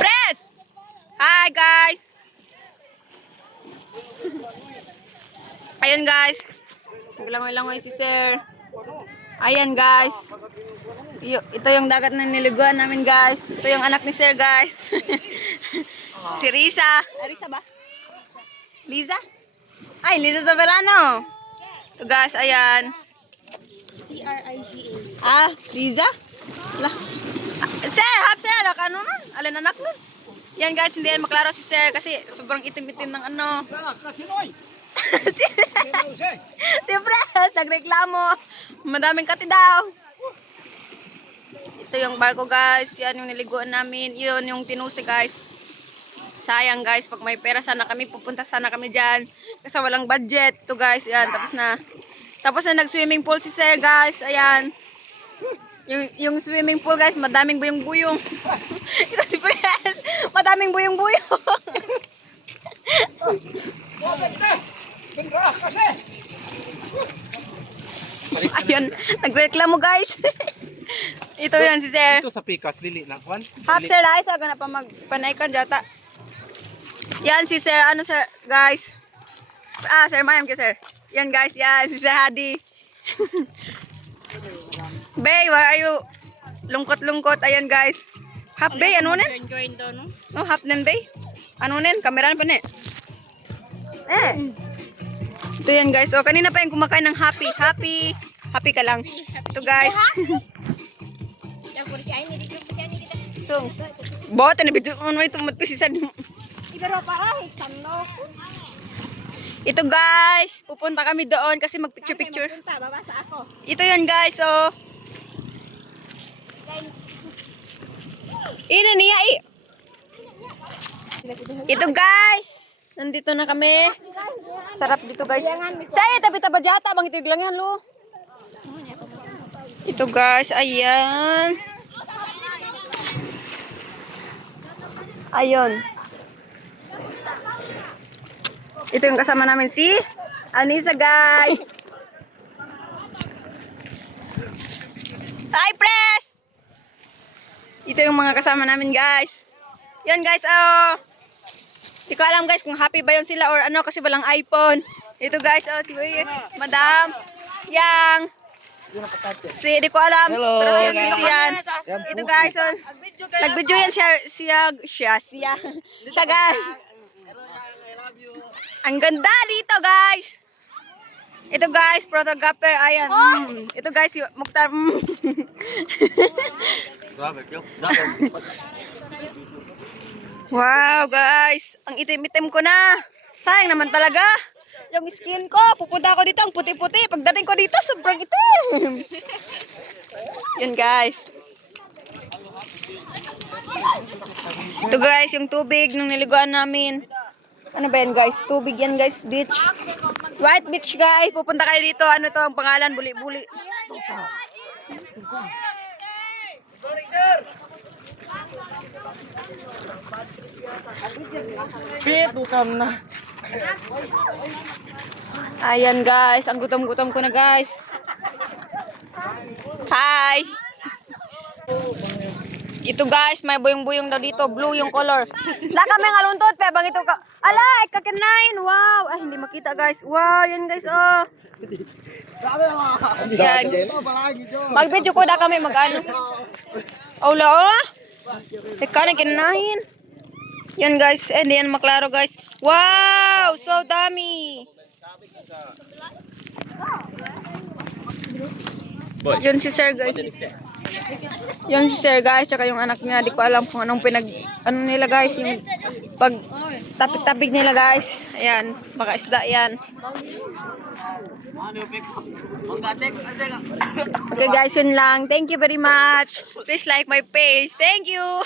Press! Hi guys! Ayan guys. Naglangoy-langoy si sir. Ayan guys. Ito yung dagat na niliguan namin guys. Ito yung anak ni sir guys. Si Risa. Risa ba? Liza? Ay, Liza Soberano. Ito guys, ayan. C-R-I-Z-A. Liza? Lah. Sir, hap sir. Ano nun? Alin anak nun? Yan guys, hindi yan maklaro si sir kasi sobrang itim-itim ng ano. Si Pres, nagreklamo. Madaming kati daw. Ito yung barko guys. Yan yung niliguan namin. Yun yung tinusi guys. Sayang guys, pag may pera sana kami, pupunta sana kami dyan. Kasi walang budget. Ito guys, yan. Tapos na nag-swimming pool si sir guys. Ayan. Yung swimming pool guys, madaming buyong-buyong. Ito si Pres. Madaming buyong-buyong. Ayun, nagreklamo guys. Ito yan si sir. Ito sa pikas, dili na kwan. Hap sir, lahi sa na pa magpanaykan data. Yan si sir, ano sir, guys. Sir Mayam ka sir. Yan guys, yan si Sir Hadi. Bay, where are you? Lungkot-lungkot, ayan guys. Hap bay, ano nin? No, hap nin bay. Ano nin? Kamera pa nin. Ito yan guys. O, kanina pa yung kumakain ng happy. Happy ka lang. Ito guys. So, bote na bidyo. Ano ito matpisisan mo? Ito guys, pupunta kami doon kasi mag-picture-picture. Ito yun guys, oh. Ina niya, Ito guys, nandito na kami. Sarap dito guys. Saya, tabi-taba jata, bang ito yung lang yan, lo. Ito guys, ayan. Ayun. Ito yung kasama namin si Anissa guys. Hi Press! Ito yung mga kasama namin guys. Yan guys, oh. Di ko alam guys kung happy ba yun sila or ano kasi walang iPhone. Ito guys, oh, si Madam Yang. Di ko alam. Hello. Pero yan. Ito guys, oh. Nag-video yan siya guys. Ang ganda dito guys. Ito guys, photographer, ayan. Ito guys, si Mukhtar. Wow guys, ang itim-itim ko na. Sayang naman talaga. Yung skin ko, pupunta ako dito, ang puti-puti. Pagdating ko dito, sobrang itim. Yun guys. Ito guys, yung tubig nung niliguan namin. Ano ba yan guys? Tubig yan guys, beach. White beach guys. Pupunta kayo dito. Ano to ang pangalan? Buli-buli. Ayan guys. Ang gutom-gutom ko na guys. Hi! Ito guys, may buyong-buyong daw dito. Blue yung color. La kami nga luntot, pe bang ito ka. Ala, kakinain. Wow. Ay, hindi makita guys. Wow, yan guys, oh. Yan. Mag-video ko na kami mag-ano. Ola, oh. Teka, nakinain. Yan guys, hindi yan maklaro guys. Wow, so dami. Yun si sir guys. Yun si sir guys, tsaka yung anak niya, di ko alam kung anong ano nila guys, yung pag tapik-tapik nila guys. Ayan, baka isda yan. Okay guys, yun lang. Thank you very much. Please like my page. Thank you.